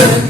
Amen.